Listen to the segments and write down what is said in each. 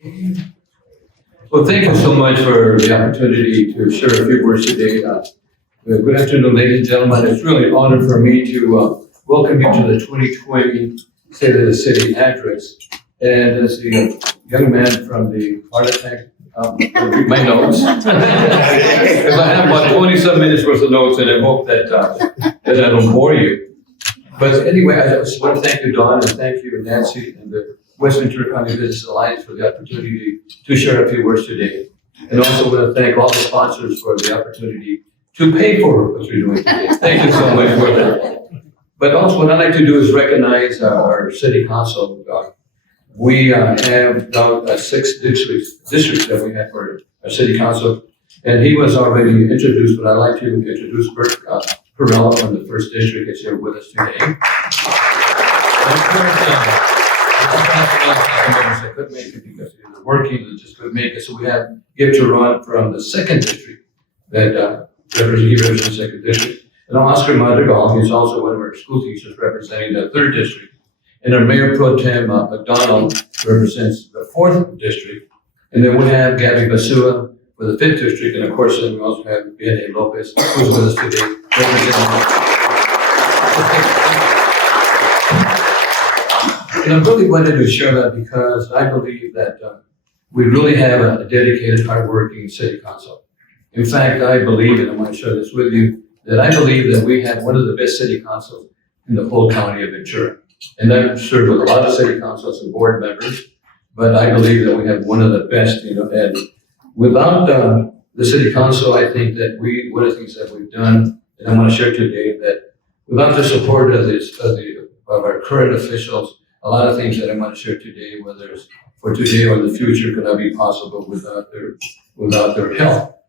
Well, thank you so much for the opportunity to share a few words today. Good afternoon, ladies and gentlemen. It's really an honor for me to welcome you to the 2020 State of the City address. And as the young man from the heart attack, my notes. Because I have about 20-some minutes worth of notes, and I hope that I don't bore you. But anyway, I just want to thank you, Don, and thank you, Nancy, and the West Ventura County Business Alliance for the opportunity to share a few words today. And also want to thank all the sponsors for the opportunity to pay for what you're doing today. Thank you so much for that. But also what I'd like to do is recognize our city council. We have now 6 districts that we have for our city council. And he was already introduced, but I'd like to introduce Bert Perella from the 1st District is here with us today. I couldn't make it because he was working and just couldn't make it. So we have Gib Geron from the 2nd District that he represents the 2nd District. And Oscar Madrigal, he's also one of our school teachers representing the 3rd District. And our Mayor Pro Tem McDonald represents the 4th District. And then we have Gabby Basua for the 5th District. And of course, then we also have Armando Lopez, who's with us today, representing. And I really wanted to share that because I believe that we really have a dedicated, hardworking city council. In fact, I believe, and I want to share this with you, that I believe that we have one of the best city councils in the whole county of Ventura. And I've served with a lot of city councils and board members, but I believe that we have one of the best, and without the city council, I think that one of the things that we've done, and I want to share today, that without the support of our current officials, a lot of things that I want to share today, whether it's for today or the future, could not be possible without their help.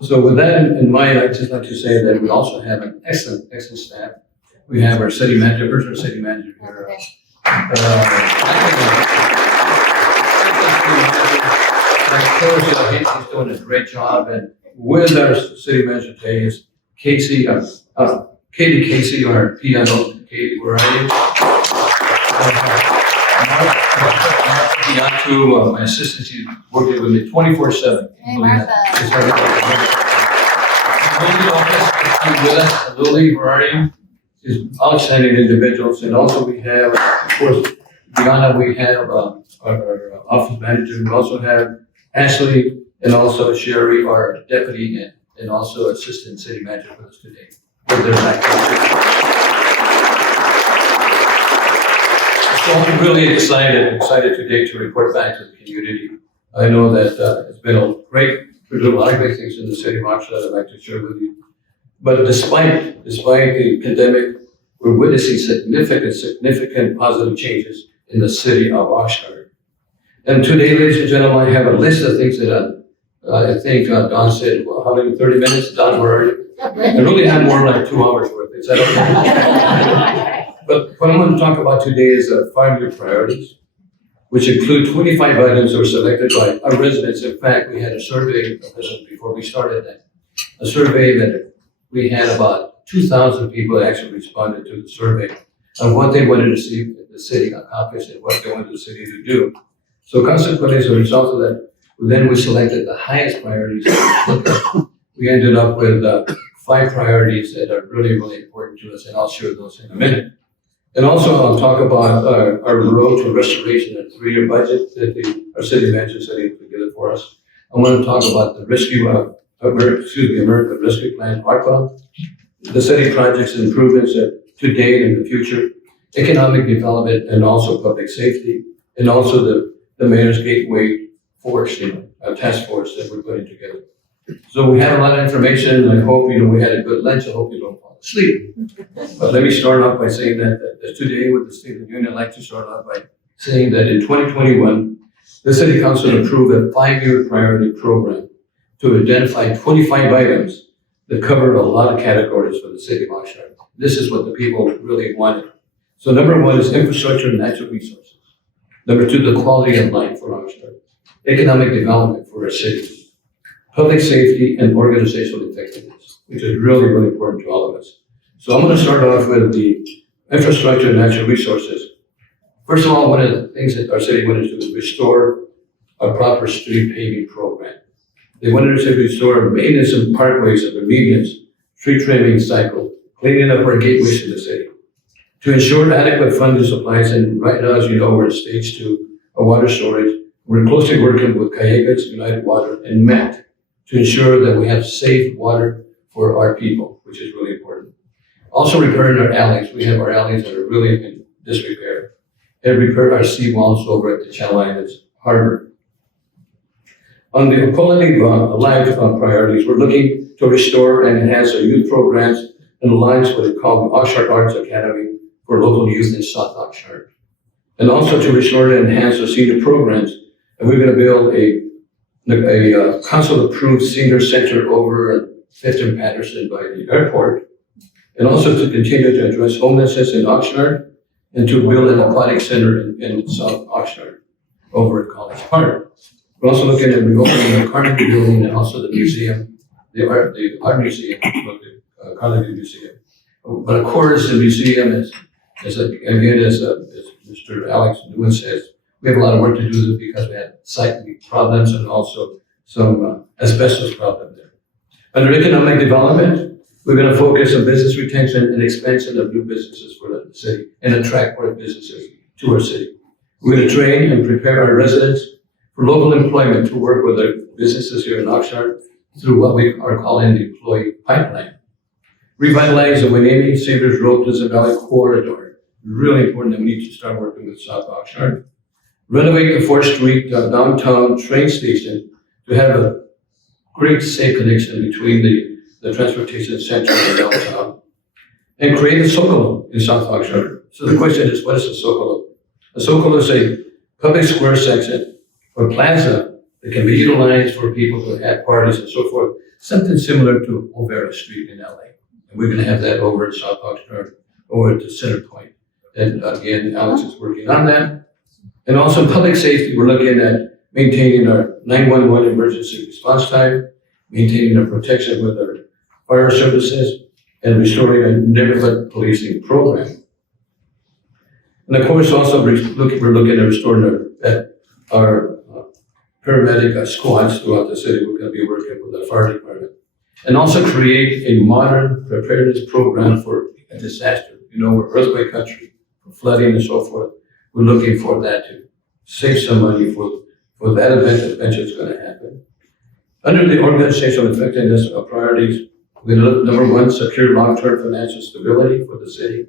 So with that in mind, I'd just like to say that we also have an excellent staff. We have our city manager. Where's our city manager here? He's doing a great job. And with our city manager today is Katie Casey, our piano. Katie, where are you? My assistant, she's working with me 24/7. Hey, Martha. Lily, where are you? She's outstanding individuals. And also we have, of course, Diana, we have our office manager. We also have Ashley and also Sherry, our deputy and also assistant city manager with us today. So I'm really excited today to report back to the community. I know that it's been we're doing a lot of great things in the city of Oxnard I'd like to share with you. But despite the pandemic, we're witnessing significant positive changes in the city of Oxnard. And today, ladies and gentlemen, I have a list of things that I think Don said, well, how many, 30 minutes? Don, where are you? I really have more like 2 hours worth. Is that okay? But what I'm going to talk about today is 5-year priorities, which include 25 items that were selected by our residents. In fact, we had a survey, before we started that, a survey that we had about 2,000 people that actually responded to the survey of what they wanted to see the city accomplish and what they wanted the city to do. So consequently, as a result of that, then we selected the highest priorities. We ended up with 5 priorities that are really, really important to us, and I'll share those in a minute. And also, I'll talk about our road to restoration and 3-year budget that our city manager said he put together for us. I want to talk about the American Rescue Plan, ARPA, the city projects and improvements to date and in the future, economic development, and also public safety, and also the Mayor's Gateway Force, task force that we're putting together. So we had a lot of information. I hope we had a good lunch. I hope you don't fall asleep. But let me start off by saying that today with the State of the Union, I'd like to start off by saying that in 2021, the City Council approved a 5-year priority program to identify 25 items that cover a lot of categories for the city of Oxnard. This is what the people really wanted. So number 1 is infrastructure and natural resources. Number 2, the quality of life for Oxnard. Economic development for our city. Public safety and organizational effectiveness, which is really, really important to all of us. So I'm going to start off with the infrastructure and natural resources. First of all, one of the things that our city wanted to do is restore a proper street paving program. They wanted us to restore maintenance of parkways and remedials, tree trimming cycle, cleaning up our gateways in the city. To ensure adequate funding supplies, and right now, as you know, we're at stage 2 of water storage. We're closely working with Callegas, United Water, and MET to ensure that we have safe water for our people, which is really important. Also repairing our alleys. We have our alleys that are really in disrepair. And repair our seawalls over at the Channel Islands Harbor. On the quality of life priorities, we're looking to restore and enhance our youth programs and aligns what we call the Oxnard Arts Academy for local youth in South Oxnard. And also to restore and enhance our senior programs. And we're going to build a council-approved senior center over at 5th and Patterson by the airport. And also to continue to address homelessness in Oxnard and to build an aquatic center in South Oxnard over at College Park. We're also looking at reopening the Carnegie Building and also the museum, the art museum, the Carnegie Museum. But of course, the museum is again, as Mr. Alex Newman says, we have a lot of work to do because we had site problems and also some asbestos problem there. Under economic development, we're going to focus on business retention and expansion of new businesses for the city and attract more businesses to our city. We're going to train and prepare our residents for local employment to work with our businesses here in Oxnard through what we are calling the employee pipeline. Revitalize the Winnie Savers Road Pleasant Valley corridor. Really important that we need to start working with South Oxnard. Renovate the 4th Street downtown train station to have a great safe connection between the transportation center and downtown. And create a Zocalo in South Oxnard. So the question is, what is a Zocalo? A Zocalo is a public square section or plaza that can be utilized for people to have parties and so forth. Something similar to Olvera Street in LA. And we're going to have that over in South Oxnard, over at the Center Point. And again, Alex is working on that. And also public safety, we're looking at maintaining our 911 emergency response time, maintaining our protection with our fire services, and restoring a neighborhood policing program. And of course, also we're looking at restoring our paramedic squads throughout the city. We're going to be working with the fire department. And also create a modern preparedness program for a disaster. You know, we're earthquake country, for flooding and so forth. We're looking for that to save some money for that event that eventually is going to happen. Under the organizational effectiveness of priorities, we're going to look, number 1, secure long-term financial stability for the city.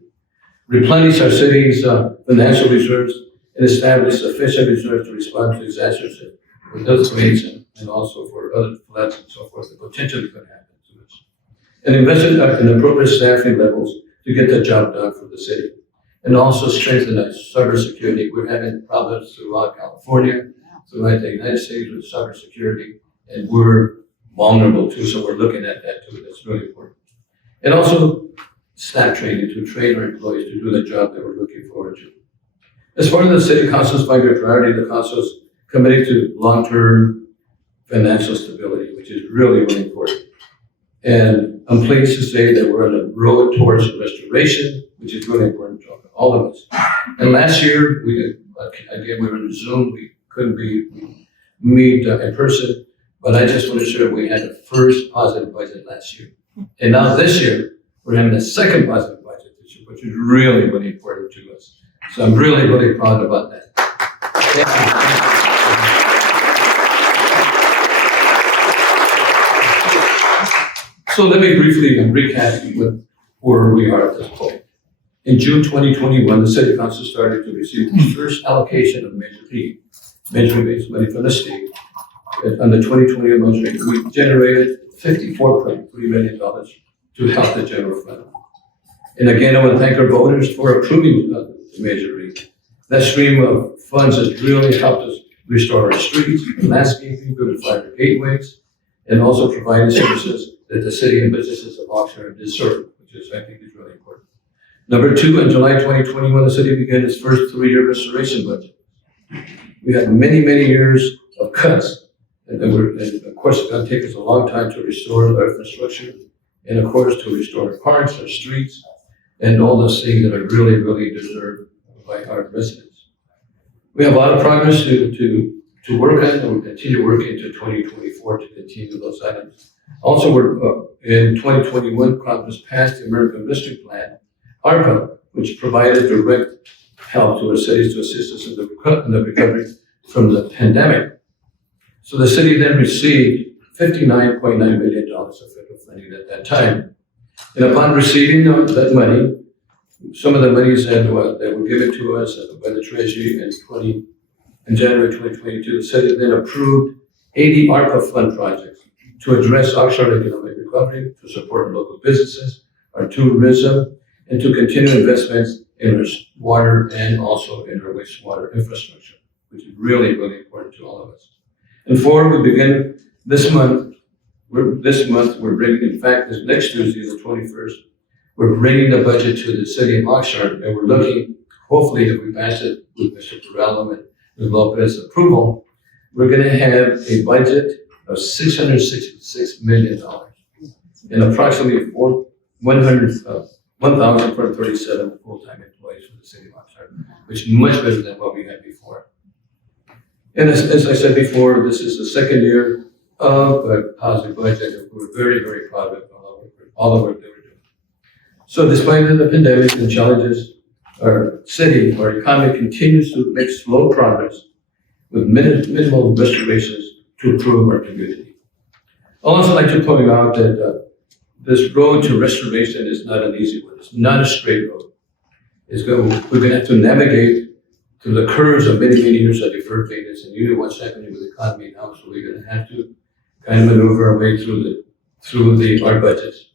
Replenish our city's financial reserves and establish sufficient reserves to respond to disasters with earthquakes and also for other floods and so forth that potentially could happen to us. And invest in appropriate staffing levels to get the job done for the city. And also strengthen our cybersecurity. We're having problems throughout California, throughout the United States with cybersecurity, and we're vulnerable too, so we're looking at that too. That's really important. And also staff training to train our employees to do the job that we're looking forward to. As part of the City Council's 5-year priority, the Council's committed to long-term financial stability, which is really, really important. And I'm pleased to say that we're on the road towards restoration, which is really important to all of us. And last year, we were in Zoom, we couldn't meet in person, but I just want to share we had the first positive budget last year. And now this year, we're having the second positive budget this year, which is really, really important to us. So I'm really, really proud about that. So let me briefly recap where we are at this point. In June 2021, the City Council started to receive the first allocation of Measure B, measure-based money from the state. On the 2021 budget, we generated $54.3 million to help the general fund. And again, I want to thank our voters for approving the Measure B. That stream of funds has really helped us restore our streets, landscaping, beautify our gateways, and also provide services that the city and businesses of Oxnard deserve, which is, I think, is really important. Number 2, in July 2021, the city began its first 3-year restoration budget. We had many, many years of cuts, and of course, it's going to take us a long time to restore our infrastructure, and of course, to restore our parks, our streets, and all those things that are really, really deserved by our residents. We have a lot of progress to to work on, and we'll continue working to 2024 to continue those items. Also, in 2021, Congress passed the American Rescue Plan, ARPA, which provided direct help to our cities to assist us in the recovery from the pandemic. So the city then received $59.9 million of federal funding at that time. And upon receiving that money, some of the monies that were given to us by the Treasury in January 2022, the city then approved 80 ARPA fund projects to address Oxnard economic recovery, to support local businesses, our tourism, and to continue investments in our water and also in our wastewater infrastructure, which is really, really important to all of us. And we begin this month. We're bringing, in fact, this next Tuesday, the 21st, we're bringing the budget to the city of Oxnard, and we're looking, hopefully, if we pass it with Mr. Perello and Ms. Lopez approval, we're going to have a budget of $666 million and approximately 1,437 full-time employees for the city of Oxnard, which is much better than what we had before. And as I said before, this is the second year of a positive budget, and we're very, very proud of all the work that we're doing. So despite the pandemic and challenges, our economy continues to make slow progress with minimal restorations to improve our community. I'd also like to point out that this road to restoration is not an easy one. It's not a straight road. We're going to have to navigate through the curves of many, many years of deferred maintenance, and you know what's happening with the economy now, so we're going to have to kind of maneuver our way through our budgets.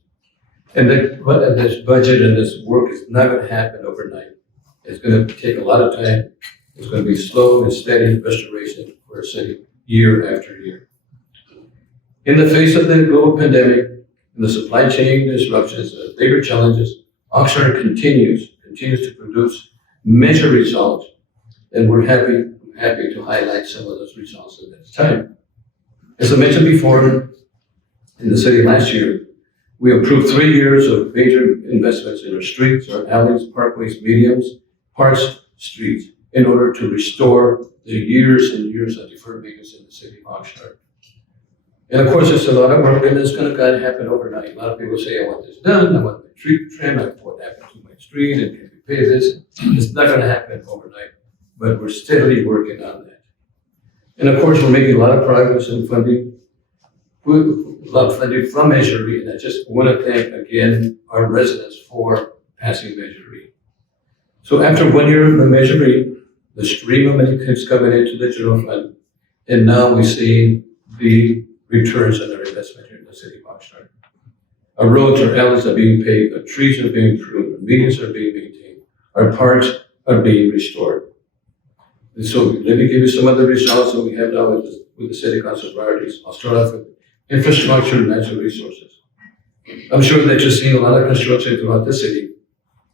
And this budget and this work is not going to happen overnight. It's going to take a lot of time. It's going to be slow and steady restoration for our city year after year. In the face of the global pandemic and the supply chain disruptions, the labor challenges, Oxnard continues to produce measured results, and we're happy to highlight some of those results at this time. As I mentioned before, in the city last year, we approved 3 years of major investments in our streets, our alleys, parkways, mediums, parks, streets, in order to restore the years and years of deferred maintenance in the city of Oxnard. And of course, it's a lot of work, and it's going to happen overnight. A lot of people say, I want this done, I want my tree trimmed, I want what happened to my street, and can we pay this? It's not going to happen overnight, but we're steadily working on that. And of course, we're making a lot of progress in funding, a lot of funding from Measure E, and I just want to thank again our residents for passing Measure E. So after 1 year of the Measure E, the stream of money keeps coming into the general fund, and now we see the returns on our investment here in the city of Oxnard. Our roads, our alleys are being paved, our trees are being pruned, our medians are being maintained, our parks are being restored. And so let me give you some of the results that we have now with the city council priorities. I'll start off with infrastructure and natural resources. I'm sure that you're seeing a lot of construction throughout the city,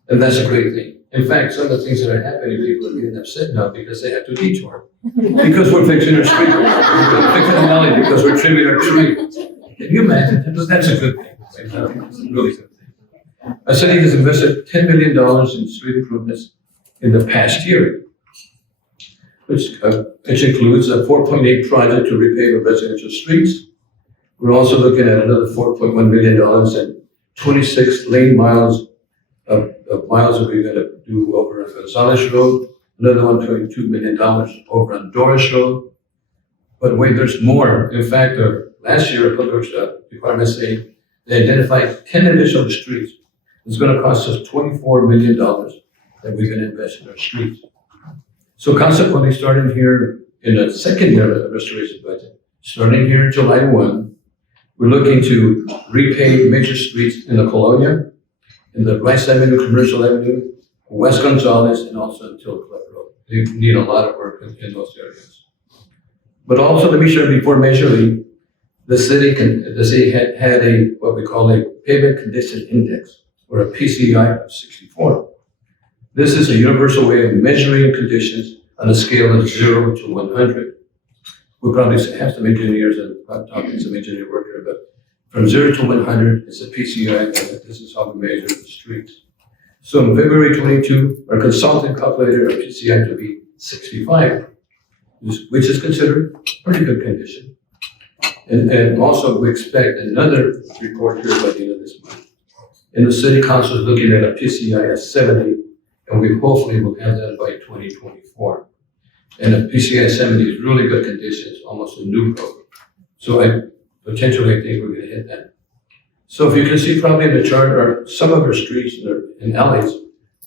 and that's a great thing. In fact, some of the things that are happening, people are getting upset now because they have to detour. Because we're fixing our street, we're fixing the alley because we're trimming our tree. Can you imagine? That's a good thing. It's a really good thing. Our city has invested $10 million in street improvements in the past year, which includes a 4.8 project to repave the residential streets. We're also looking at another $4.1 million and 26 lane miles of miles that we're going to do over on Gonzalez Road, another $1.2 million over on Doris Road. But wait, there's more. In fact, last year, our public works department say they identified 10 additional streets. It's going to cost us $24 million that we're going to invest in our streets. So consequently, starting here in the second year of the restoration budget, starting here July 1, we're looking to repave major streets in the Colonia, in the Rice Avenue, Commercial Avenue, West Gonzalez, and also until Club Road. They need a lot of work in those areas. But also, let me share before Measure E, the city had a what we call a pavement condition index, or a PCI of 64. This is a universal way of measuring conditions on a scale of 0 to 100. We'll probably have some engineers, and I'm talking to some engineer work here, but from 0 to 100, it's a PCI, and this is how we measure the streets. So in February 22, our consultant calculated our PCI to be 65. which is considered pretty good condition. And also we expect another report here by the end of this month. And the city council is looking at a PCI of 70, and we hopefully will have that by 2024. And the PCI 70 is really good conditions, almost a new road. So I potentially think we're gonna hit that. So if you can see probably in the chart are some of our streets and alleys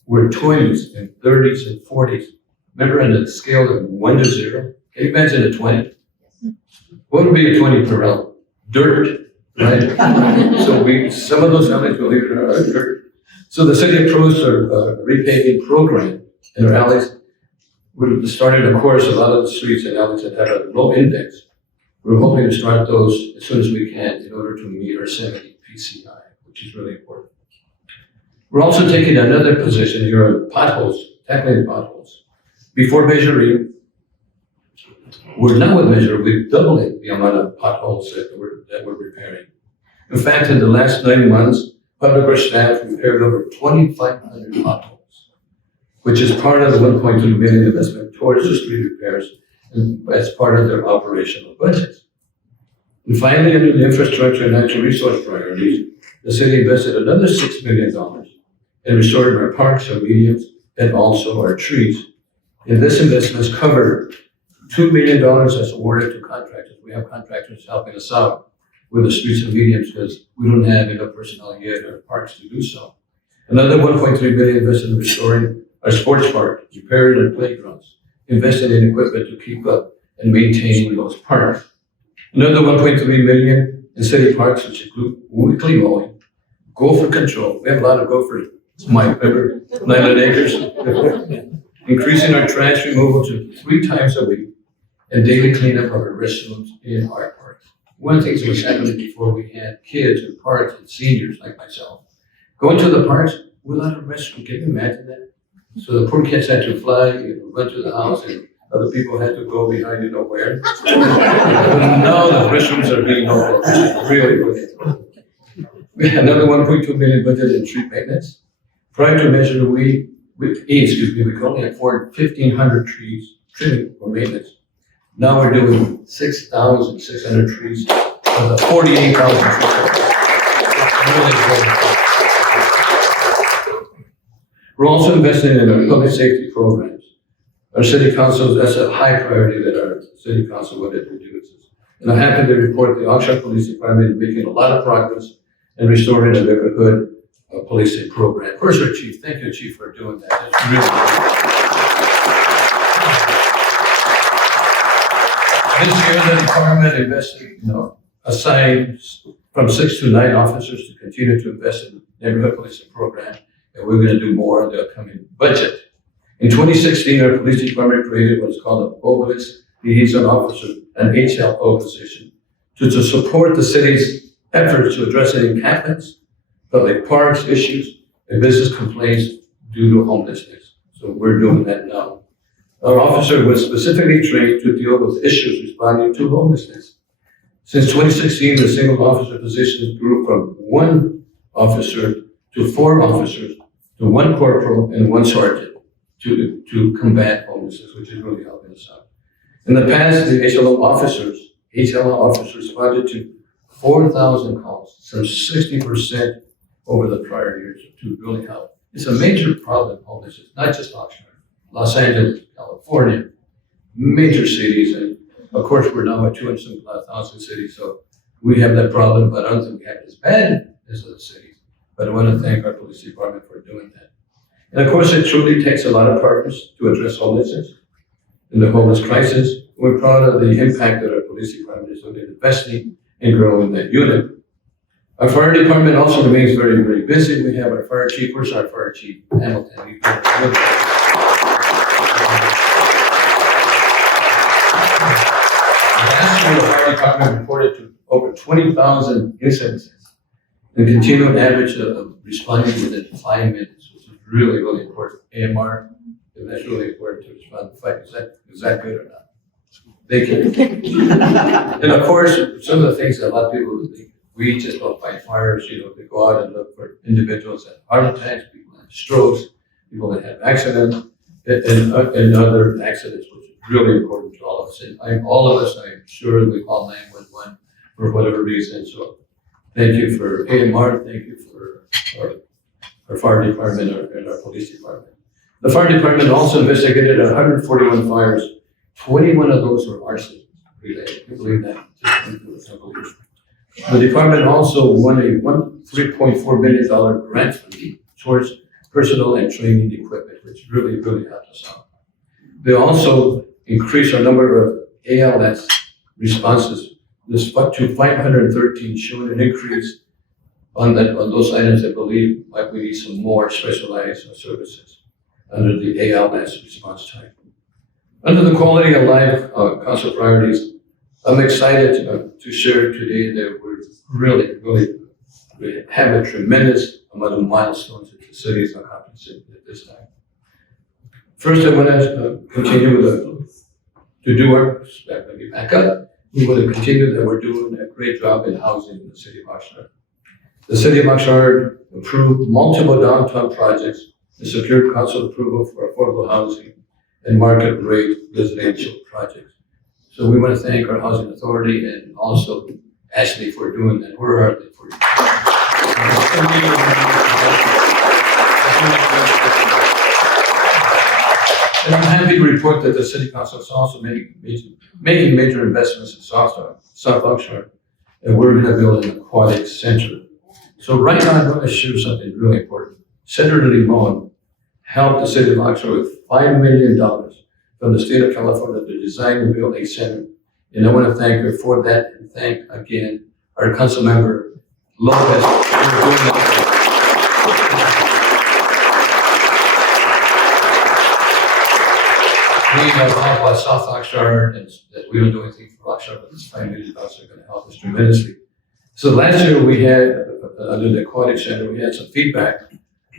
were 20s and 30s and 40s. Remember on the scale of 1 to 0? Can you imagine a 20? What would be a 20 per alley? Dirt, right? So some of those alleys, believe it or not, are dirt. So the city approached a repaving program in our alleys. We're starting, of course, a lot of the streets and alleys that have a low index. We're hoping to start those as soon as we can in order to meet our 70 PCI, which is really important. We're also taking another position here on potholes, tackling potholes. Before Measure E, we're now with Measure, we're doubling the amount of potholes that we're repairing. In fact, in the last 9 months, public works staff repaired over 2,500 potholes, which is part of the 1.2 million investment towards the street repairs and as part of their operational budgets. And finally, under the infrastructure and natural resource priorities, the city invested another $6 million in restoring our parks, our medians, and also our trees. And this investment has covered $2 million that's awarded to contractors. We have contractors helping us out with the streets and medians because we don't have enough personnel yet or parks to do so. Another 1.3 million invested in restoring our sports park, repairing our playgrounds, investing in equipment to keep up and maintaining those parks. Another 1.3 million in city parks, which include weekly mowing, gopher control. We have a lot of gophers. Mike, remember 900 acres? Increasing our trash removal to 3 times a week and daily cleanup of our restrooms in our parks. One of the things that was happening before, we had kids in parks and seniors like myself going to the parks without a restroom. Can you imagine that? So the poor kids had to fly, run to the house, and other people had to go behind you know where. Now the restrooms are being overlooked, which is really, really important. We had another 1.2 million budget in tree maintenance. Prior to Measure we could only afford 1,500 trees trimming or maintenance. Now we're doing 6,600 trees of the 48,000 trees. Really important. We're also investing in our public safety programs. Our city council, that's a high priority that our city council wanted to do this. And I'm happy to report the Oxnard Police Department is making a lot of progress in restoring the neighborhood policing program. First, our chief, thank you, chief, for doing that. It's really this year, the department invested, assigned from 6 to 9 officers to continue to invest in the neighborhood policing program, and we're going to do more in the upcoming budget. In 2016, our police department created what is called a Obelisk Liaison Officer, an HLO position, to support the city's efforts to address any encampments, public parks issues, and business complaints due to homelessness. So we're doing that now. Our officer was specifically trained to deal with issues responding to homelessness. Since 2016, the single officer positions grew from 1 officer to 4 officers to 1 corporal and 1 sergeant to combat homelessness, which is really helping us out. In the past, the HLO officers responded to 4,000 calls, some 60% over the prior years to really help. It's a major problem, homelessness, not just Oxnard, Los Angeles, California, major cities, and of course we're now at 200,000 cities, so we have that problem, but I don't think we have it as bad as other cities. But I want to thank our police department for doing that. And of course, it truly takes a lot of partners to address homelessness and the homeless crisis. We're proud of the impact that our police department is doing, investing and growing that unit. Our fire department also remains very, very busy. We have our fire chief, where's our fire chief? Hamilton. Last year, the fire department reported to over 20,000 incidences and continued an average of responding within 5 minutes, which is really, really important. AMR, and that's really important to respond to fight. Is that good or not? Thank you. And of course, some of the things that a lot of people think, we just don't fight fires, they go out and look for individuals that have heart attacks, people that have strokes, people that have accidents, and other accidents, which is really important to all of us. And all of us, I'm sure we call 911 for whatever reason. So thank you for AMR, thank you for our fire department and our police department. The fire department also investigated 141 fires. 21 of those were arson related. Can you believe that? The department also won a $3.4 million grant funding towards personal and training equipment, which really, really helped us out. They also increased our number of ALS responses to 513, showing an increase on those items. I believe like we need some more specialized services under the ALS response type. Under the quality of life council priorities, I'm excited to share today that we're really have a tremendous amount of milestones that the city is accomplishing at this time. First, I want to continue to do our, let me back up. We want to continue that we're doing a great job in housing in the city of Oxnard. The city of Oxnard approved multiple downtown projects and secured council approval for affordable housing and market rate residential projects. So we want to thank our housing authority and also Ashley for doing that. Where are they for you? And I'm happy to report that the city council is also making major investments in South Oxnard, and we're going to build an aquatic center. So right now I'm going to share something really important. Senator Limon helped the city of Oxnard with $5 million from the state of California to design and build a center. And I want to thank her for that and thank again our council member Lopez for doing that. We have talked about South Oxnard and that we don't do anything for Oxnard, but this $5 million are going to help us tremendously. So last year we had, under the Aquatic Center, we had some feedback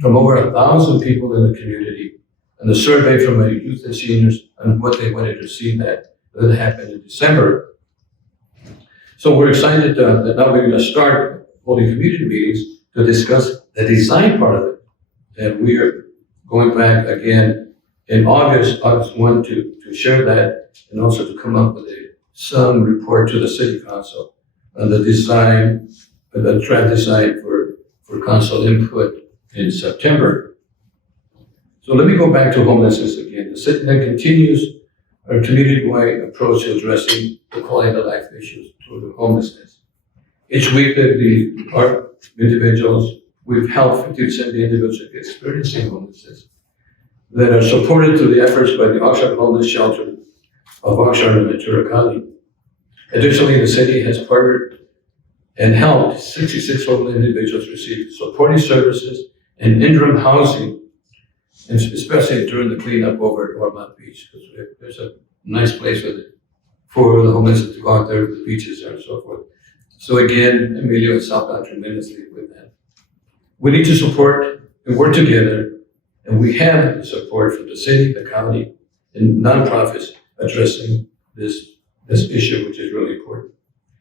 from over 1,000 people in the community and the survey from our youth and seniors on what they wanted to see that happened in December. So we're excited that now we're going to start holding community meetings to discuss the design part of it. And we are going back again in August 1 to share that and also to come up with some report to the city council on the design, the draft design for council input in September. So let me go back to homelessness again. The city then continues our community-wide approach to addressing the quality of life issues through the homelessness. Each week that our individuals, we've helped 50% of the individuals experiencing homelessness that are supported through the efforts by the Oxnard Homeless Shelter of Oxnard and Ventura County. Additionally, the city has partnered and helped 66 homeless individuals receive supporting services and interim housing, and especially during the cleanup over at Ormont Beach, because there's a nice place for the homeless to go out there, the beaches there and so forth. So again, Emilio has helped out tremendously with that. We need to support and work together, and we have the support from the city, the county, and nonprofits addressing this issue, which is really important.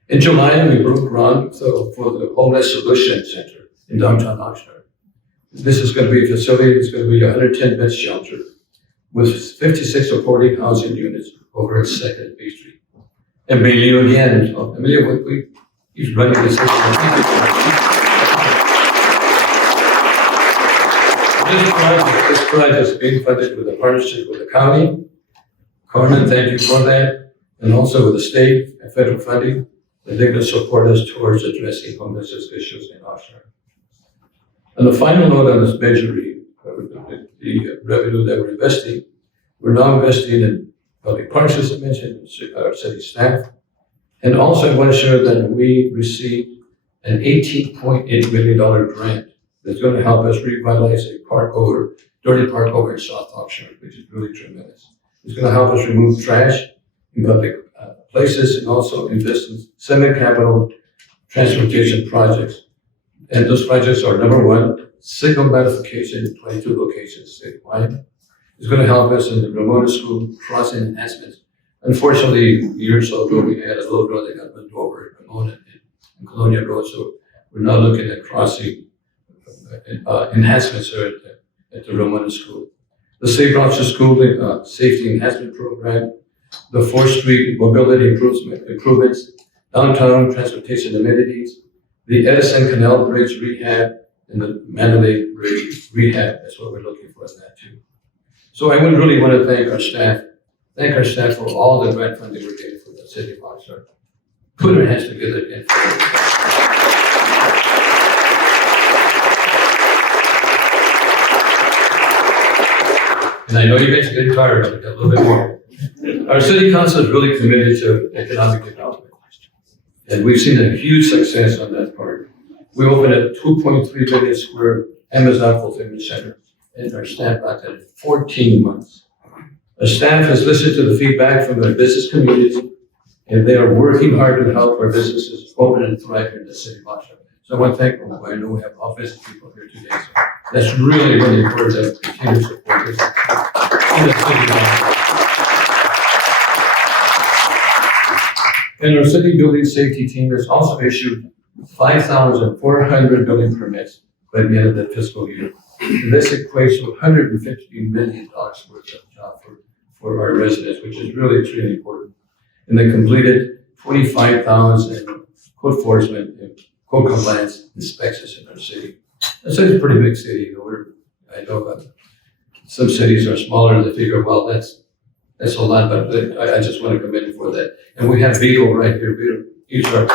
In July, we broke ground for the Homeless Solution Center in downtown Oxnard. This is going to be a facility, it's going to be a 110-bed shelter with 56 supporting housing units over at 2nd Bay Street. Emilio again, he's running this. This project is being funded with a partnership with the county. Carmen, thank you for that. And also with the state and federal funding. And they're going to support us towards addressing homelessness issues in Oxnard. And the final note on this measure, the revenue that we're investing, we're now investing in public parks, as I mentioned, our city staff. And also I want to share that we received an $18.8 million grant that's going to help us revitalize a dirty park over in South Oxnard, which is really tremendous. It's going to help us remove trash in public places and also invest in semi-capital transportation projects. And those projects are number one, signal modification in 22 locations statewide. It's going to help us in the Ramona School crossing enhancements. Unfortunately, a year or so ago, we had a little road that got moved over at Ramona and Colonia Road, so we're now looking at crossing enhancements here at the Ramona School. The Safe Routes to School Safety Enhancement Program the 4th Street mobility improvements, downtown transportation amenities, the Edison Canal Bridge rehab, and the Mandalay Bridge rehab. That's what we're looking for in that too. So I would really want to thank our staff for all the grant funding we're getting from the city of Oxnard. Put our hands together again. And I know you guys are getting tired of it a little bit more. Our city council is really committed to economic development. And we've seen a huge success on that part. We opened a 2.3 billion square Amazon fulfillment center and our staff back in 14 months. Our staff has listened to the feedback from the business community, and they are working hard to help our businesses open and thrive in the city of Oxnard. So I want to thank them. I know we have all business people here today. So that's really, really important that we continue to support this in the city of Oxnard. And our city building safety team has also issued 5,400 building permits by the end of the fiscal year. And this equates to $150 million worth of job for our residents, which is really extremely important. And they completed 25,000 code enforcement and code compliance inspections in our city. That's a pretty big city. I know some cities are smaller. They figure, well, that's a lot, but I just want to commend you for that. And we have Vito right here. Vito, he's our.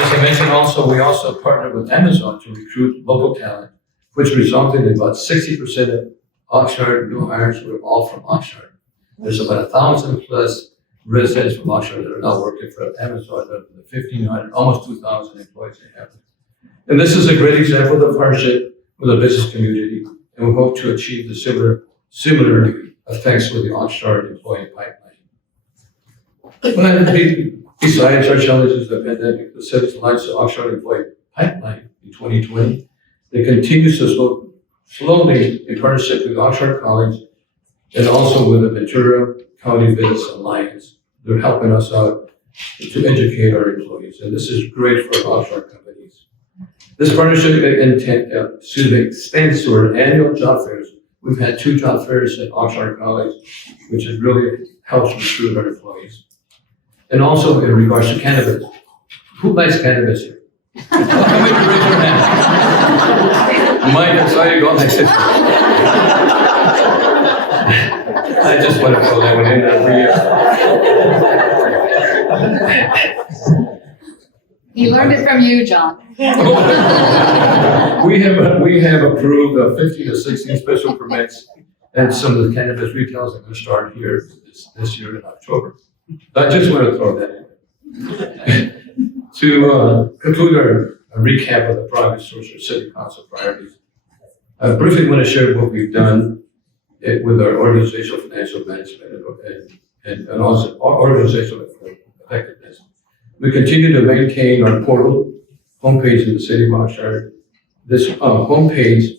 As I mentioned also, we also partnered with Amazon to recruit local talent, which resulted in about 60% of Oxnard new hires were all from Oxnard. There's about 1,000 plus residents from Oxnard that are now working for Amazon, the 1,500, almost 2,000 employees they have. And this is a great example of partnership with the business community, and we hope to achieve the similar effects with the Oxnard employee pipeline. Besides our challenges of the pandemic, the city's launched the Oxnard employee pipeline in 2020. They continue to slowly in partnership with Oxnard College and also with the Ventura County Business Alliance. They're helping us out to educate our employees, and this is great for Oxnard companies. This partnership extends to our annual job fairs. We've had 2 job fairs at Oxnard College, which has really helped recruit our employees. And also in regards to cannabis. Who likes cannabis here? Come in and raise your hand. Mike, I saw you go like this. I just want to throw that one in every year. He learned it from you, John. We have approved 15 to 16 special permits, and some of the cannabis retailers are going to start here this year in October. I just want to throw that in. To conclude our recap of the progress towards our city council priorities, I briefly want to share what we've done with our organizational financial management and also organizational effectiveness. We continue to maintain our portal homepage in the city of Oxnard. This homepage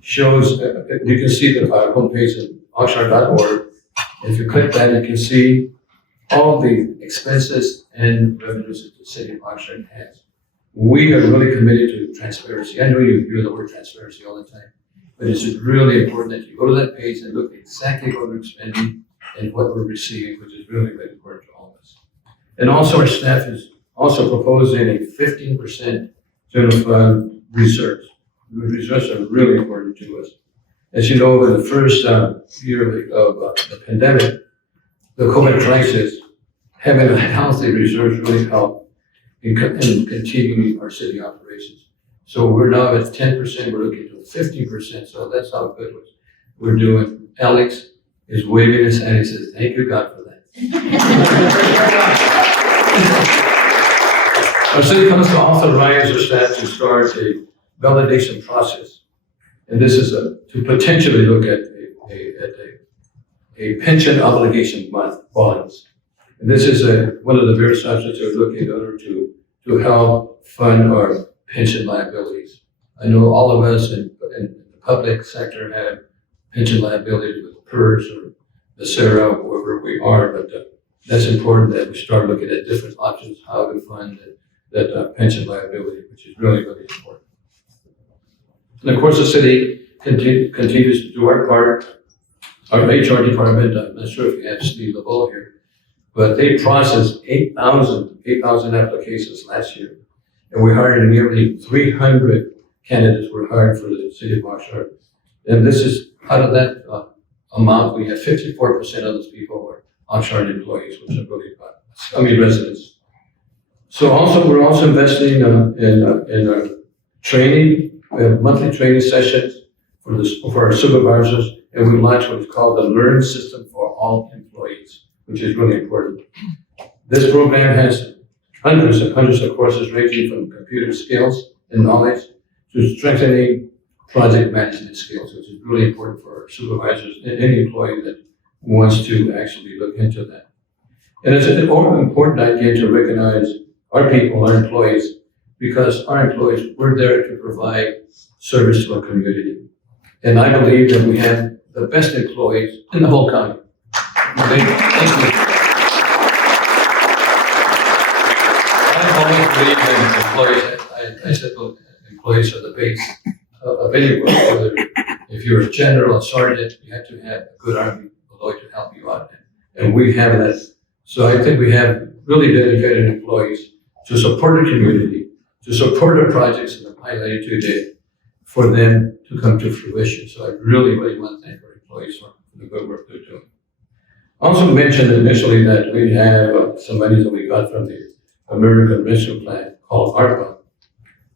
shows, you can see the homepage at oxnard.org. If you click that, you can see all the expenses and revenues that the city of Oxnard has. We are really committed to transparency. I know you hear the word transparency all the time, but it's really important that you go to that page and look exactly what we're spending and what we're receiving, which is really, really important to all of us. And also our staff is also proposing a 15% general fund reserves. The reserves are really important to us. As you know, in the first year of the pandemic, the COVID crisis, having a healthy reserves really helped in continuing our city operations. So we're now at 10%, we're looking to 15%, so that's how good we're doing. Alex is waving his hand, he says, thank you God for that. Our city council authorized our staff to start a validation process. And this is to potentially look at a pension obligation bonds. And this is one of the various options we're looking in order to help fund our pension liabilities. I know all of us in the public sector have pension liabilities with PERS or Ventura, wherever we are, but that's important that we start looking at different options, how to fund that pension liability, which is really, really important. And of course, the city continues to do our part. Our HR department, I'm not sure if you have Steve LeBeau here, but they processed 8,000 applications last year. And we hired nearly 300 candidates were hired for the city of Oxnard. And this is, out of that amount, we have 54% of those people were Oxnard employees, which are really, residents. So we're also investing in training. We have monthly training sessions for our supervisors, and we launched what is called the Learn System for all employees, which is really important. This program has hundreds and hundreds of courses ranging from computer skills and knowledge to strengthening project management skills, which is really important for our supervisors and any employee that wants to actually look into that. And it's an important idea to recognize our people, our employees, because our employees, we're there to provide service to our community. And I believe that we have the best employees in the whole county. Thank you. I always believe that employees, I said, look, employees are the base of any work. Whether if you're a general, a sergeant, you have to have a good army below to help you out. And we have that. So I think we have really dedicated employees to support the community, to support our projects that I'm highlighting today, for them to come to fruition. So I really, really want to thank our employees for the good work they're doing. I also mentioned initially that we have some money that we got from the American Rescue Plan called ARPA.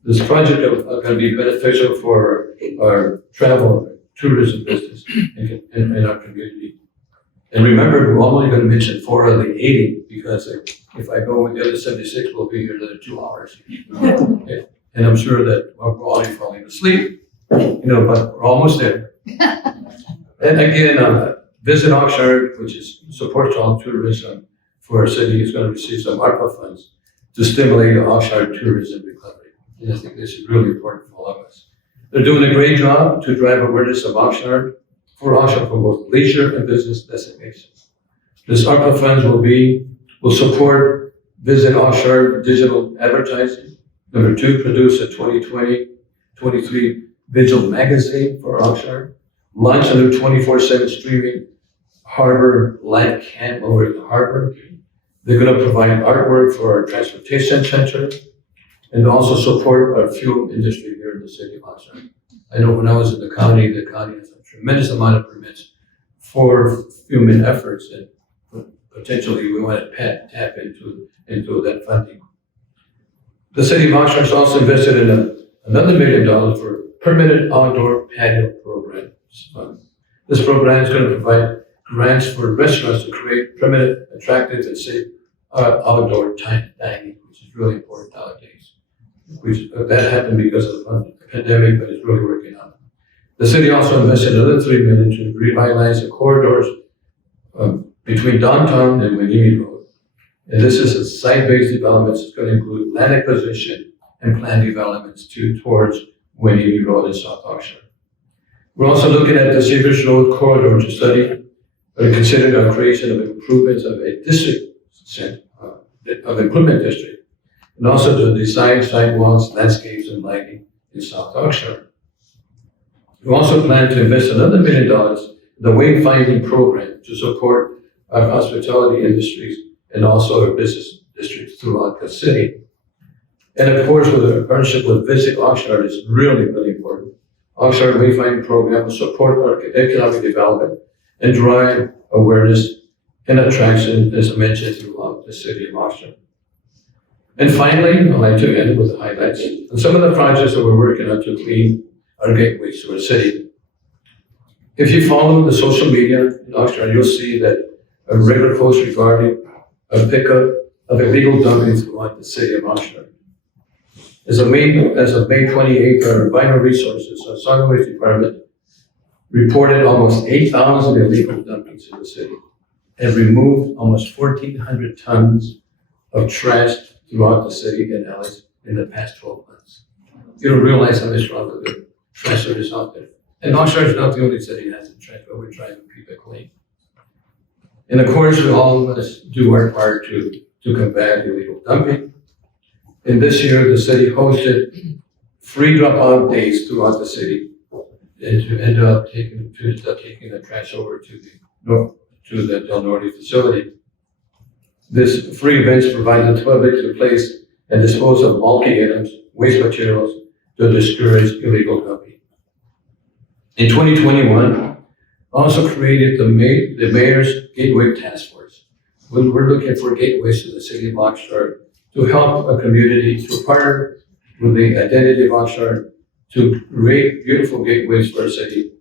This project is going to be beneficial for our travel, tourism business in our community. And remember, we're only going to mention 4 of the 80 because if I go with the other 76, we'll be here another 2 hours. Okay. And I'm sure that we're all falling asleep, but we're almost there. And again, Visit Oxnard, which is supports all tourism for our city, is going to receive some ARPA funds to stimulate Oxnard tourism recovery. And I think this is really important for all of us. They're doing a great job to drive awareness of Oxnard for both leisure and business destinations. This ARPA funds will support Visit Oxnard digital advertising. Number 2, produce a 2020-23 Vigil magazine for Oxnard. Launch a new 24/7 streaming harbor live cam over at the harbor. They're going to provide artwork for our transportation center and also support our fuel industry here in the city of Oxnard. I know when I was in the county has a tremendous amount of permits for human efforts, and potentially we want to tap into that funding. The city of Oxnard has also invested in another $1 million for permanent outdoor patio program. This program is going to provide grants for restaurants to create permanent, attractive, and safe outdoor dining, which is really important nowadays. That happened because of the pandemic, but it's really working out. The city also invested another $3 million to revitalize the corridors between downtown and Wenimi Road. And this is a site-based development. It's going to include land acquisition and plan developments towards Wenimi Road in South Oxnard. We're also looking at the Severs Road corridor to study or consider the creation of improvements of a improvement district, and also to design sidewalks, landscapes, and lighting in South Oxnard. We also plan to invest another $1 million in the wayfinding program to support our hospitality industries and also our business districts throughout the city. And of course, with our partnership with Visit Oxnard is really, really important. Oxnard Wayfinding Program will support our economic development and drive awareness and attraction, as I mentioned, throughout the city of Oxnard. And finally, I'd like to end with the highlights and some of the projects that we're working on to clean our gateways to our city. If you follow the social media in Oxnard, you'll see that a regular post regarding a pickup of illegal dumping throughout the city of Oxnard. As of May 28th, our Environmental Resources, our Solid Waste Department, reported almost 8,000 illegal dumpings in the city and removed almost 1,400 tons of trash throughout the city and alleys in the past 12 months. You don't realize how much wrong with the trash that is out there. And Oxnard is not the only city that has the trash, but we're trying to keep it clean. And of course, we all must do our part to combat illegal dumping. And this year, the city hosted free drop-off days throughout the city. and to end up taking the trash over to the Del Norte facility. This free events provide the public to place and dispose of bulky items, waste materials to discourage illegal dumping. In 2021, also created the Mayor's Gateway Task Force. We're looking for gateways to the city of Oxnard to help a community to partner with the identity of Oxnard to create beautiful gateways for our city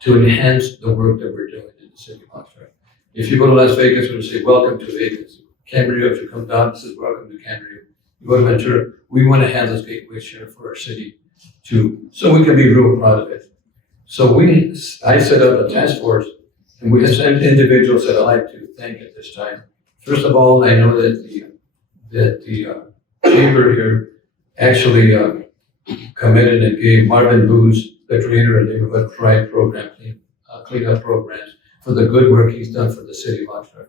to enhance the work that we're doing in the city of Oxnard. If you go to Las Vegas, we'll say, welcome to Vegas. Camarillo, if you come down, this is welcome to Camarillo. You go to Ventura, we want to have those gateways here for our city so we can be real proud of it. So I set up a task force, and we have some individuals that I'd like to thank at this time. First of all, I know that the chamber here actually committed and gave Marvin Booz, the creator of Neighborhood Pride program, cleanup programs, for the good work he's done for the city of Oxnard.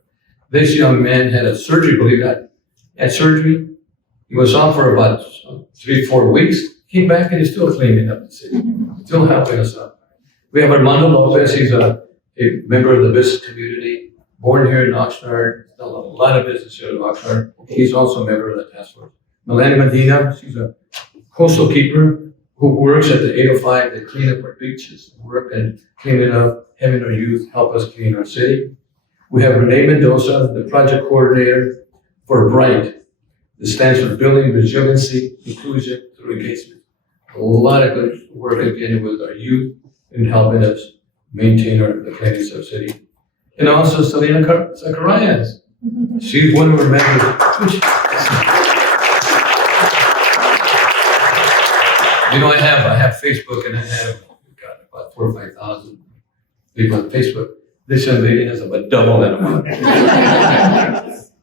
This young man had a surgery, believe that. Had surgery. He was off for about 3-4 weeks. Came back and he's still cleaning up the city, still helping us out. We have Armando Lopez. He's a member of the business community, born here in Oxnard, done a lot of business here in Oxnard. He's also a member of the task force. Melanie Medina, she's a coastal keeper who works at the 805 to clean up our beaches, work and cleaning up, having our youth help us clean our city. We have Renee Mendoza, the project coordinator for BRIGHT. This stands for Building Resiliency, Inclusion Through Engagement. A lot of good work again with our youth in helping us maintain the cleanliness of the city. And also Selena Zacharias. She's one of our members. You know, I have Facebook and I have about 4,000 or 5,000 people on Facebook. This young lady has about double that amount.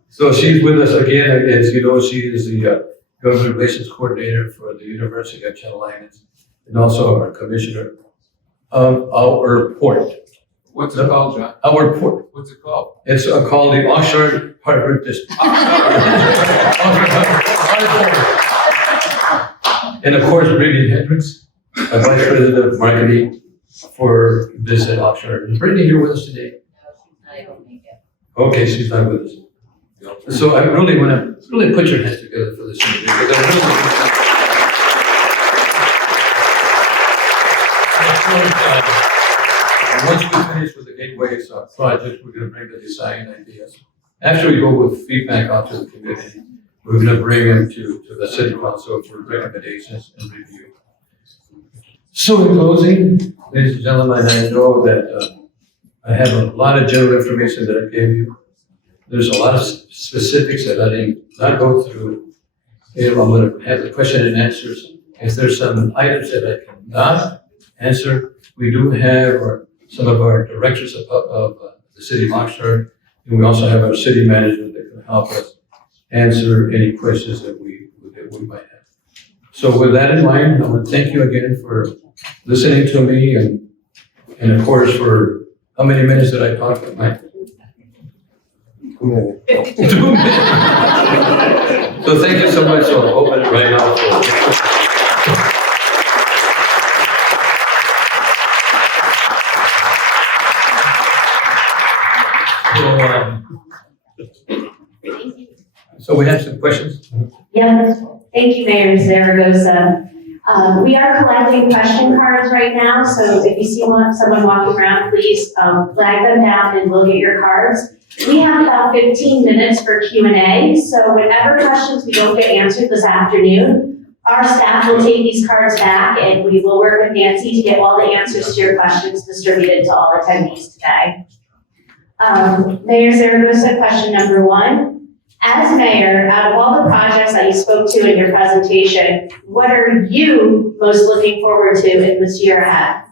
So she's with us again. As you know, she is the government relations coordinator for the University of Channel Islands and also our commissioner of our port. What's it called, John? Our port. What's it called? It's called the Oxnard Harbor District. And of course, Brittany Hendricks, a vice president of marketing for Visit Oxnard. Is Brittany here with us today? Okay, she's not with us. So I really want to put your hands together for this meeting because once we finish with the gateways project, we're going to bring the design ideas. After we go with feedback out to the community, we're going to bring them to the city council for recommendations and review. So in closing, ladies and gentlemen, I know that I have a lot of general information that I gave you. There's a lot of specifics that I did not go through. I'm going to have the question and answers. If there's some items that I cannot answer, we do have some of our directors of the city of Oxnard, and we also have our city management that can help us answer any questions that we might have. So with that in mind, I want to thank you again for listening to me and of course for how many minutes did I talk about, Mike? 2 minutes. 2 minutes. So thank you so much. So I'll open it right now. So we have some questions. Yeah, thank you, Mayor Zaragoza. We are collecting question cards right now, so if you see someone walking around, please flag them down and we'll get your cards. We have about 15 minutes for Q&A, so whatever questions we don't get answered this afternoon, our staff will take these cards back and we will work with Nancy to get all the answers to your questions distributed to all attendees today. Mayor Zaragoza, question number 1. As mayor, out of all the projects that you spoke to in your presentation, what are you most looking forward to in this year ahead?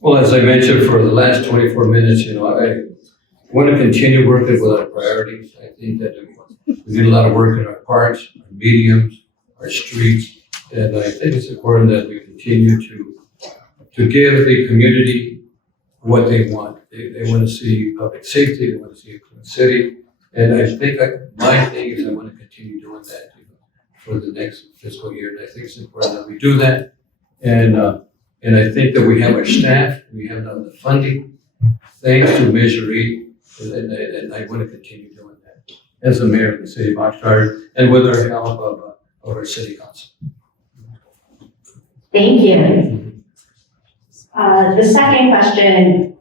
Well, as I mentioned for the last 24 minutes, I want to continue working with our priorities. I think that we did a lot of work in our parks, our mediums, our streets, and I think it's important that we continue to give the community what they want. They want to see public safety, they want to see a clean city. And I think my thing is I want to continue doing that for the next fiscal year. And I think it's important that we do that. And And I think that we have our staff, we have now the funding, thanks to Measure E, and I want to continue doing that as the mayor of the city of Oxnard and with our help of our city council. Thank you. The second question,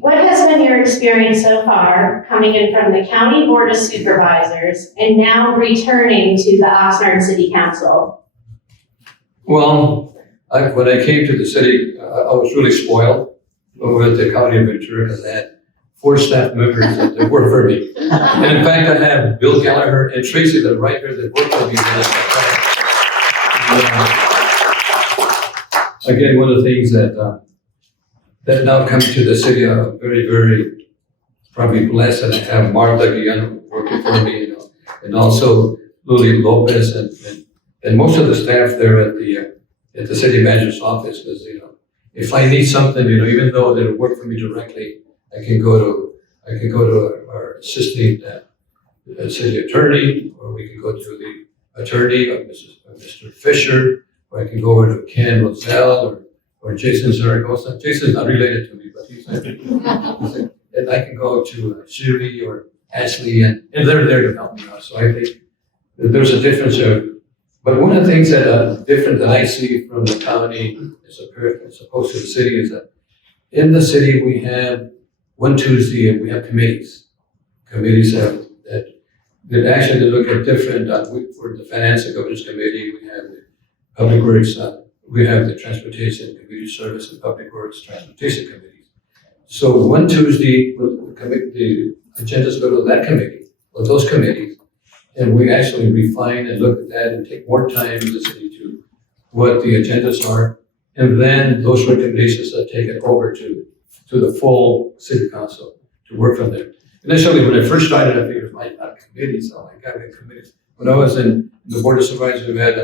what has been your experience so far coming in from the County Board of Supervisors and now returning to the Oxnard City Council? Well, when I came to the city, I was really spoiled over at the county of Ventura because I had 4 staff members that worked for me. And in fact, I have Bill Gallagher and Tracy that are right here that work for me. Again, one of the things that now coming to the city, I'm very, very probably blessed that I have Martha Guillen working for me, and also Lily Lopez and most of the staff there at the city manager's office, because, if I need something, even though they work for me directly, I can go to our assistant city attorney, or we can go to the attorney, Mr. Fisher, or I can go over to Ken Roselle or Jason Zaragoza. Jason's not related to me, but he's and I can go to Shiri or Ashley, and they're there to help me out. So I think that there's a difference there. But one of the things that different that I see from the county as opposed to the city is that in the city we have one Tuesday and we have committees. Committees that actually look at different, for the Finance and Governance Committee, we have the Public Works, we have the Transportation, Community Service, and Public Works Transportation Committees. So one Tuesday, the agendas go to that committee, or those committees, and we actually refine and look at that and take more time in the city to what the agendas are. And then those recommendations are taken over to the full city council to work from there. Initially, when I first started, I figured, my God, committees, oh my God, we have committees. When I was in the Board of Supervisors, we had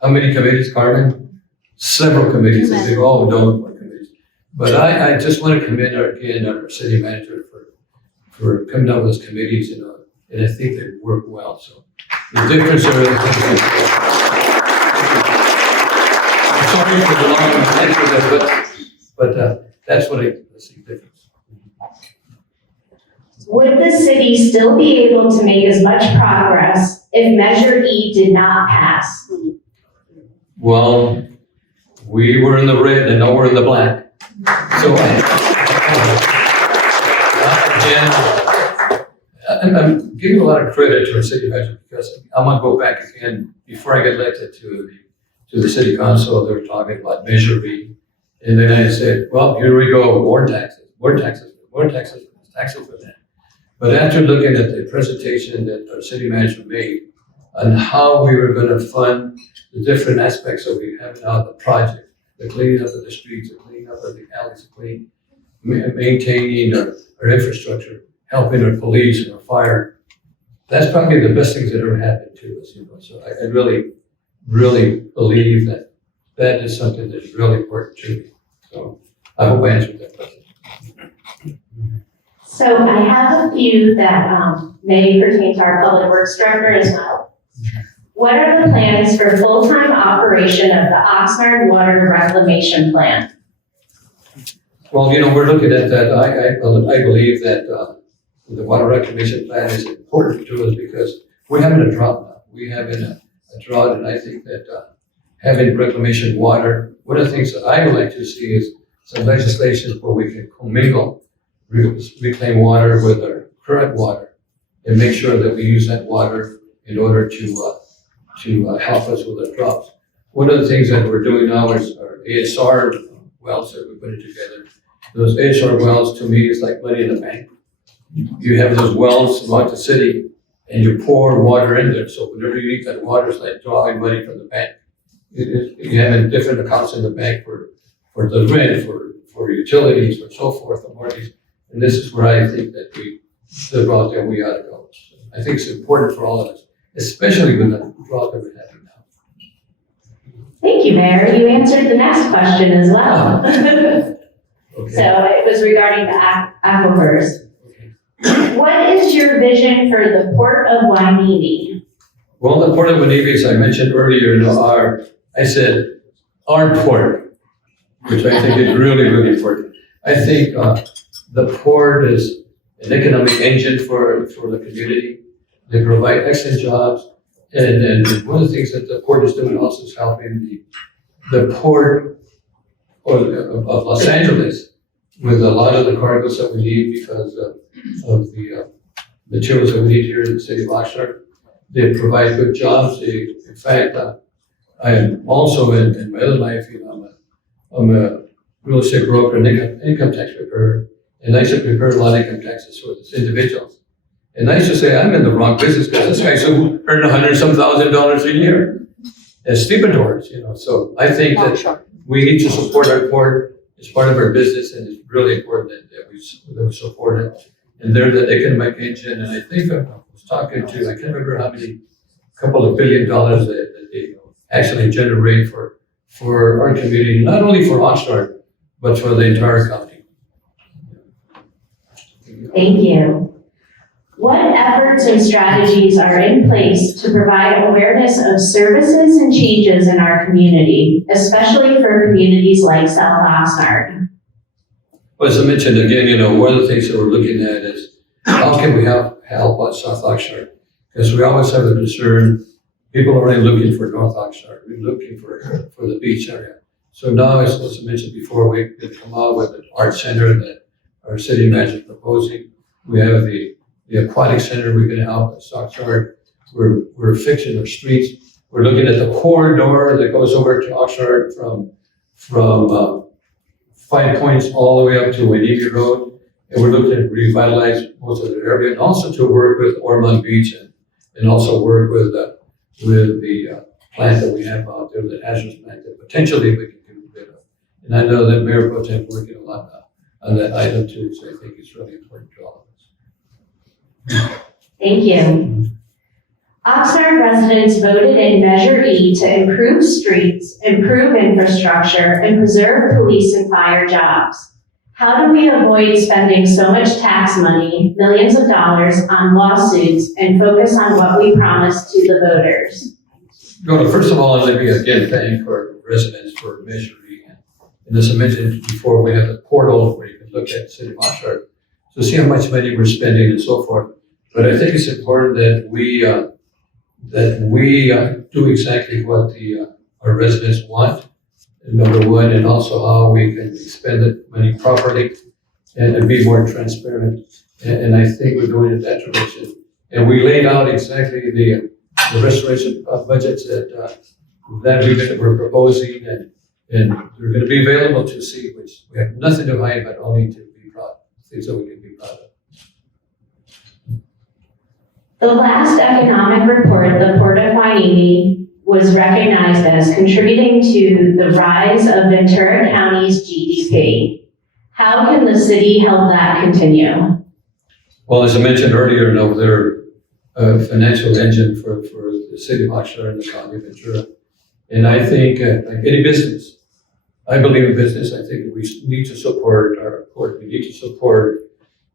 how many committees, Carmen? Several committees. I think, oh, no, more committees. But I just want to commend our city manager for coming up with those committees, and I think they work well. So the difference are, I'm sorry for the long answer, but that's what I see the difference. Would the city still be able to make as much progress if Measure E did not pass? Well, we were in the red and now we're in the black. So again, I'm giving a lot of credit to our city manager because I'm gonna go back again. Before I get elected to the city council, they were talking about Measure E. And then I said, well, here we go, more taxes for that. But after looking at the presentation that our city manager made on how we were gonna fund the different aspects that we have now, the project, the cleaning up of the streets, the cleaning up of the alleys, maintaining our infrastructure, helping our police and our fire. That's probably the best things that ever happened to us, So I really, really believe that is something that's really important to me. So I hope I answered that question. So I have a few that may pertain to our Public Works Director as well. What are the plans for full-time operation of the Oxnard Water Reclamation Plant? Well, we're looking at that. I believe that the water reclamation plan is important to us because we're having a drought now. We're having a drought, and I think that having reclamation water, one of the things that I would like to see is some legislation where we can commingle reclaimed water with our current water and make sure that we use that water in order to help us with the droughts. One of the things that we're doing now is our ASR wells that we're putting together. Those ASR wells, to me, is like money in the bank. You have those wells throughout the city and you pour water in there. So whenever you need that water, it's like drawing money from the bank. You have different accounts in the bank for the rent, for utilities, for so forth, for mortgage. And this is where I think that the route that we ought to go. So I think it's important for all of us, especially with the route that we're having now. Thank you, Mayor. You answered the next question as well. Okay. So it was regarding the aquifers. Okay. What is your vision for the Port of Waimea? Well, the Port of Waimea, as I mentioned earlier, our port. which I think is really, really important. I think the port is an economic engine for the community. They provide excellent jobs. And one of the things that the port is doing also is helping the port of Los Angeles with a lot of the cargoes that we need because of the materials that we need here in the city of Oxnard. They provide good jobs. In fact, I am also in my other life, I'm a real estate broker and income tax preparer, and I used to prepare a lot of income taxes for these individuals. And I used to say, I'm in the wrong business because this guy's earning $100,000 a year as stevedores, So I think that we need to support our port. It's part of our business, and it's really important that we support it. And they're the economic engine, and I think I was talking to, I can't remember how many, couple of $1 billion that they actually generate for our community, not only for Oxnard, but for the entire county. Thank you. What efforts and strategies are in place to provide awareness of services and changes in our community, especially for communities like South Oxnard? Well, as I mentioned again, one of the things that we're looking at is how can we help out South Oxnard? Because we always have the concern, people are only looking for North Oxnard, we're looking for the beach area. So now, as I mentioned before, we could come out with an art center that our city manager is proposing. We have the aquatic center we're going to help at Oxnard. We're fixing our streets. We're looking at the corridor that goes over to Oxnard from 5 Points all the way up to Wendivi Road. And we're looking to revitalize most of the area and also to work with Ormond Beach and also work with the plant that we have out there, the hazardous plant that potentially we can get rid of. And I know that Mayor Pro Tem working a lot on that item too, so I think it's really important to all of us. Thank you. Oxnard residents voted in Measure E to improve streets, improve infrastructure, and preserve police and fire jobs. How do we avoid spending so much tax money, millions of dollars, on lawsuits and focus on what we promised to the voters? First of all, let me again thank our residents for Measure E. And as I mentioned before, we have a portal where you can look at the city of Oxnard to see how much money we're spending and so forth. But I think it's important that we do exactly what our residents want, number one, and also how we can spend the money properly and be more transparent. And I think we're going in that direction. And we laid out exactly the restoration budgets that we're proposing, and they're going to be available to see, which we have nothing to hide, but only to be proud, things that we can be proud of. The last economic report, the Port of Hueneme, was recognized as contributing to the rise of Ventura County's GDP. How can the city help that continue? Well, as I mentioned earlier, they're a financial engine for the city of Oxnard and the county of Ventura. And I think, like any business, I believe in business. I think we need to support our port. We need to support.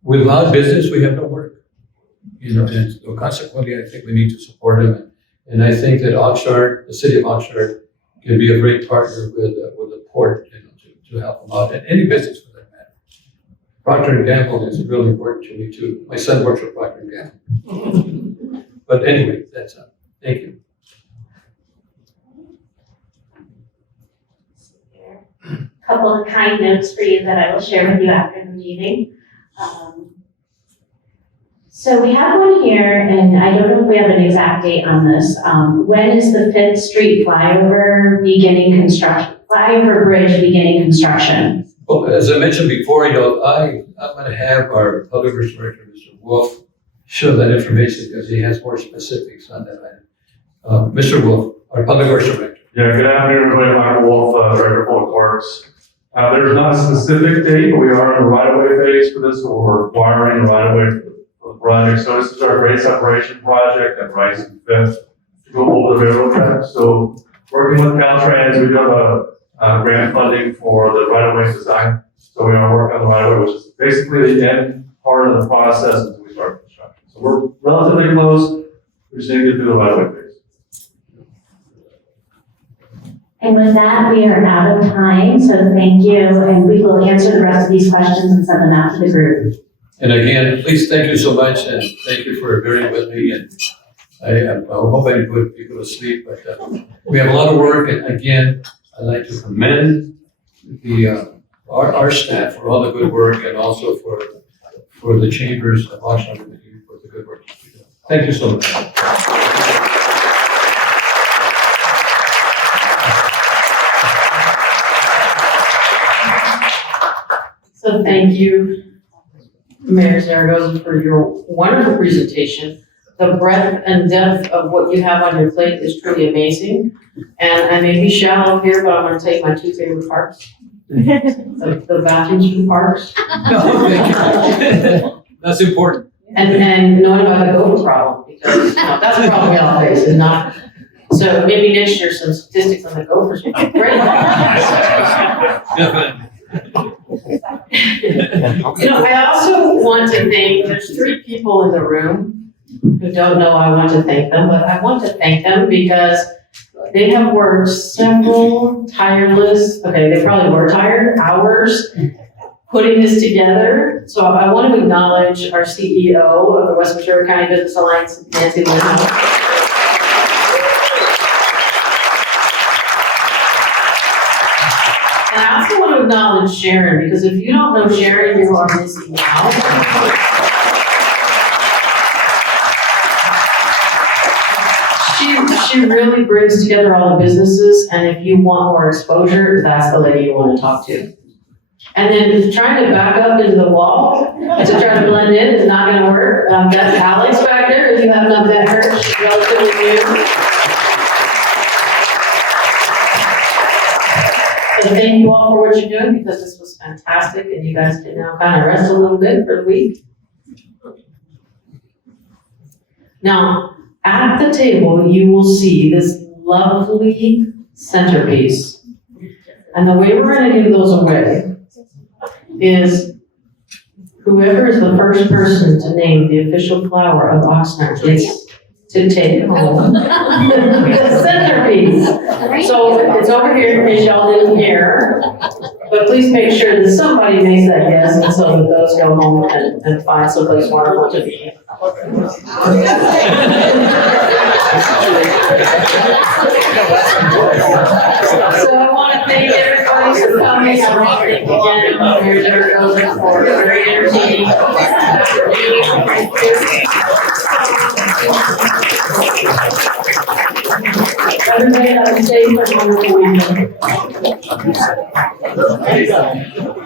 Without business, we have no work. And so consequently, I think we need to support them. And I think that Oxnard, the city of Oxnard, can be a great partner with the port, to help them out, and any business for that matter. Procter & Gamble is really important to me too. My son works for Procter & Gamble. But anyway, that's it. Thank you. A couple of kind notes for you that I will share with you after the meeting. So we have one here, and I don't know if we have an exact date on this. When is the 5th Street flyover bridge beginning construction? Well, as I mentioned before, I'm going to have our public works director, Mr. Wolf, show that information because he has more specifics on that item. Mr. Wolf, our public works director. Yeah, good afternoon, everybody. Michael Wolf, Director of Public Works. There's not a specific date, but we are in the right-of-way phase for this, so we're acquiring the right-of-way for the project. So this is our grade separation project at Rice and Fifth to go over the railroad track. So working with Caltrans, we've got a grant funding for the right-of-way design. So we are working on the right-of-way, which is basically the end part of the process until we start construction. So we're relatively close. We just need to do the right-of-way phase. And with that, we are out of time, so thank you, and we will answer the rest of these questions and send them out to the group. And again, please, thank you so much, and thank you for bearing with me, and I hope I didn't put people to sleep, but we have a lot of work, and again, I'd like to commend our staff for all the good work, and also for the chambers of Oxnard for the good work. Thank you so much. So thank you, Mayor Zaragoza, for your wonderful presentation. The breadth and depth of what you have on your plate is truly amazing. And I may be shallow here, but I'm gonna take my two favorite parks. The bathrooms for parks. No, thank you. That's important. And knowing about the gopher problem, because, that's a problem we all face, is not, so maybe next year some statistics on the gophers would be great. Definitely. I also want to thank, there's 3 people in the room who don't know I want to thank them, but I want to thank them because they have worked several tireless, okay, they probably were tired, hours putting this together. So I want to acknowledge our CEO of the West Ventura County Business Alliance, Nancy Lynn. And I also want to acknowledge Sharon, because if you don't know Sharon, you are missing out. She really brings together all the businesses, and if you want more exposure, that's the lady you want to talk to. And then trying to back up into the wall to try to blend in is not gonna work. That's Alex back there, if you have not met her, she's relatively new. So thank you all for what you're doing, because this was fantastic, and you guys can now kind of rest a little bit for the week. Now, at the table, you will see this lovely centerpiece. And the way we're gonna give those away is whoever is the first person to name the official flower of Oxnard gets to take home the centerpiece. So it's over here in case y'all didn't hear, but please make sure that somebody makes that guess, and so that those go home and find someplace wonderful to be. So I want to thank everybody for coming. I want to thank again Mayor Zaragoza for a very entertaining Everybody have a safe and wonderful weekend.